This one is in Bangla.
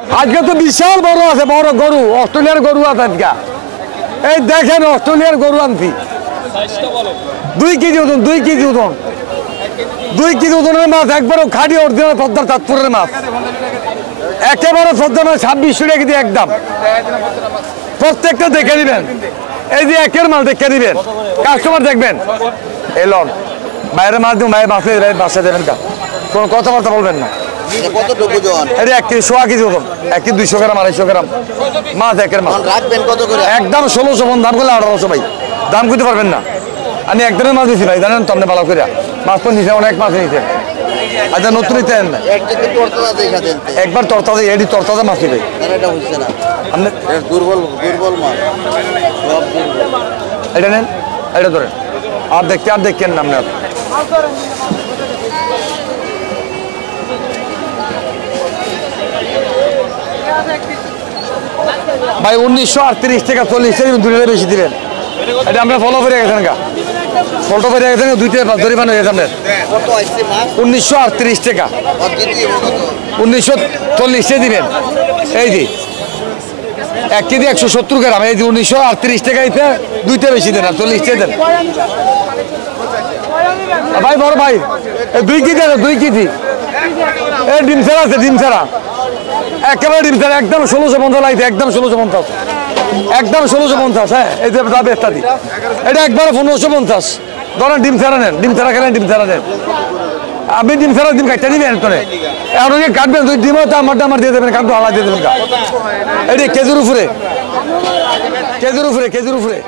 আজকে তো বিশাল বড় আছে, বড় গরু, অস্ট্রেলিয়ার গরু আছে আজকে। এই দেখেন অস্ট্রেলিয়ার গরু আনছি, 2 কেজি ওজন, 2 কেজি ওজন, 2 কেজি ওজনের মাছ, একবারও খাঁটি অরিজিনাল পদ্মার চাঁদপুরের মাছ, একেবারে পদ্মা মাছ 2600 টাকা দিয়ে একদম। প্রত্যেকটা দেখে দিবেন, এই যে একের মাল দেখে দিবেন, কাস্টমার দেখবেন। এলন বাইরে মাছ দিব, বাইরে মাছ বাসা দেবেন, কোনো কথাবার্তা বলবেন না। এটা 1 কেজি 1.25 কেজি ওজন, 1 কেজি 200 গ্রাম 250 গ্রাম মাছ, একের মাছ একদম 1600 মন, দাম করলে 1800 ভাই, দাম করতে পারবেন না। আমি একদিনের মাছ দিচ্ছি ভাই, জানেন তো আপনি ভালো করে, মাছ তো নিচে অনেক মাছ নিচে। আচ্ছা নতুন নিতে একবার তরতাজা, এটি তরতাজা মাছ দিবে, এটা নেন, এটা ধরেন, আর দেখেন না আপনার। ভাই 1938 টাকা 40 টাকা, 2 টাকা বেশি দিবেন। এটা আমরা ফলো করে গেছেন গা, ফটো করে গেছেন, 2 টাকা জরিমানা হয়ে গেছে আপনার। 1938 টাকা, 1940 টাকা দিবেন। এই যে 1 কেজি 170 গ্রাম, এই যে 1938 টাকা, দিতে 2 টাকা বেশি দেন, আর 40 টাকা দেন ভাই। বড় ভাই 2 কেজি আছে, 2 কেজি। এই ডিম ছাড়া আছে, ডিম ছাড়া, একেবারে ডিম ছাড়া, একদম 1650 লাগছে, একদম 1650, একদম 1650। হ্যাঁ এই যে বেচটা দিই, এটা একবারে 1550 ধরেন। ডিম ছাড়া নেন, ডিম ছাড়া খেলেন, ডিম ছাড়া নেন। আপনি ডিম ছাড়া ডিম কাটতে দিবেন, এখন কাটবেন, তুই ডিমও তো আমার দিয়ে দেবেন, কাটবো আলাদা দিয়ে দেবেন। এটি কেজির উপরে, কেজির উপরে, কেজির উপরে।